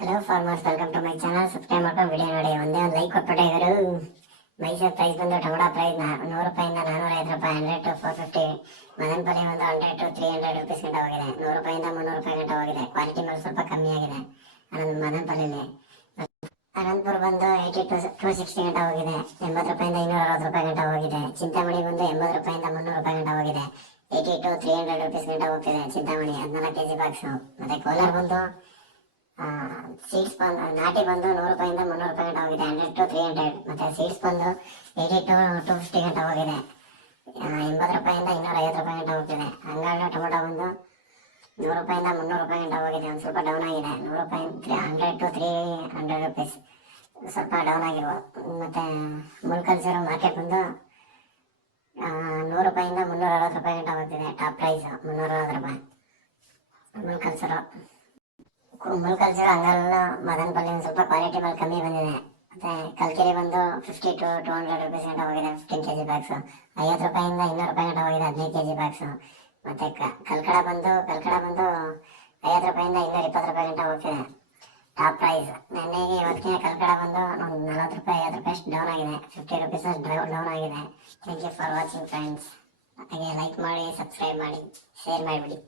Hello farmers, welcome to my channel. Subscribe ಮಾಡ್ಕೊಂಡು video ನೋಡಿ. ಒಂದೇ ಒಂದು ಲೈಕ್ ಕೊಟ್ಬಿಟ್ಟೆ ಇವರು. ಮೈಸೂರು ಪ್ರೈಸ್ ಬಂದು ಟೊಮೊಟೊ ಪ್ರೈಸ್ 100 ರೂಪಾಯಿಂದ 405 ರೂಪಾಯಿ, 100 to 450. ಮದನಪಲ್ಲಿ ಒಂದು 100 to 300 ರುಪೀಸ್ ಗಂಟ ಹೋಗಿದೆ. 100 ರೂಪಾಯಿಂದ 300 ರೂಪಾಯಿ ಗಂಟ ಹೋಗಿದೆ. ಕ್ವಾಲಿಟಿ ಮೇಲೆ ಸ್ವಲ್ಪ ಕಮ್ಮಿ ಆಗಿದೆ ಮದನಪಲ್ಲಿಲಿ. ಅನಂತಪುರ ಬಂದು 80 to 260 ಗಂಟ ಹೋಗಿದೆ. 80 ರೂಪಾಯಿಂದ 260 ರೂಪಾಯಿ ಗಂಟ ಹೋಗಿದೆ. ಚಿಂತಾಮಣಿ ಬಂದು 80 ರೂಪಾಯಿಂದ 300 ರೂಪಾಯಿ ಗಂಟ ಹೋಗಿದೆ. 80 to 300 ರುಪೀಸ್ ಗಂಟ ಹೋಗ್ತಿದೆ ಚಿಂತಾಮಣಿ 14 kg ಬಾಕ್ಸು. ಮತ್ತೆ ಕೋಲಾರ ಬಂದು ಸೀಡ್ಸ್ ಬಂದು ನಾಟಿ ಬಂದು 100 ರೂಪಾಯಿಂದ 300 ರೂಪಾಯಿ ಗಂಟ ಹೋಗಿದೆ. 100 to 300. ಮತ್ತೆ ಸೀಡ್ಸ್ ಬಂದು 80 to 250 ಗಂಟ ಹೋಗಿದೆ. 80 ರೂಪಾಯಿಂದ 250 ರೂಪಾಯಿ ಗಂಟ ಹೋಗ್ತಿದೆ. ಹಂಗಾಗಿ ಟೊಮೊಟೊ ಬಂದು 100 ರೂಪಾಯಿಂದ 300 ರೂಪಾಯಿ ಗಂಟ ಹೋಗಿದೆ. ಒಂದು ಸ್ವಲ್ಪ ಡೌನ್ ಆಗಿದೆ. 100 ರೂಪಾಯಿ 100 to 300 ರುಪೀಸ್ ಸ್ವಲ್ಪ ಡೌನ್ ಆಗಿರುವ. ಮತ್ತೆ ಮುಲ್ಕಲ್ಸರು ಮಾರ್ಕೆಟ್ ಬಂದು 100 ರೂಪಾಯಿಂದ 360 ರೂಪಾಯಿ ಗಂಟ ಹೋಗ್ತಿದೆ. ಟಾಪ್ ಪ್ರೈಸ್ 360 ರೂಪಾಯಿ ಮುಲ್ಕಲ್ಸರು. ಹಂಗಲ್ಲ ಮದನಪಲ್ಲಿ ಒಂದು ಸ್ವಲ್ಪ ಕ್ವಾಲಿಟಿ ಮೇಲೆ ಕಮ್ಮಿ ಬಂದಿದೆ. ಮತ್ತೆ ಕಲ್ಕೆರೆ ಬಂದು 50 to 200 ರುಪೀಸ್ ಗಂಟ ಹೋಗಿದೆ. 15 kg ಬ್ಯಾಗ್ಸು 50 ರೂಪಾಯಿಂದ 200 ರೂಪಾಯಿ ಗಂಟ ಹೋಗಿದೆ. 15 kg ಬ್ಯಾಗ್ಸು. ಮತ್ತೆ ಕಲ್ಕಡ ಬಂದು 50 ರೂಪಾಯಿಂದ 220 ರೂಪಾಯಿ ಗಂಟ ಹೋಗ್ತಿದೆ. ಟಾಪ್ ಪ್ರೈಸ್ ನೆನ್ನೆಗೆ ಇವತ್ತಿನ ಕಲ್ಕಡ ಬಂದು ಒಂದು 40 ರೂಪಾಯಿ 50 ರೂಪಾಯಿ ಅಷ್ಟು ಡೌನ್ ಆಗಿದೆ. 50 ರುಪೀಸ್ ಡೌನ್ ಆಗಿದೆ. Thank you for watching friends. ಹಾಗೆ ಲೈಕ್ ಮಾಡಿ, ಸಬ್ಸ್ಕ್ರೈಬ್ ಮಾಡಿ, ಶೇರ್ ಮಾಡಿಬಿಡಿ.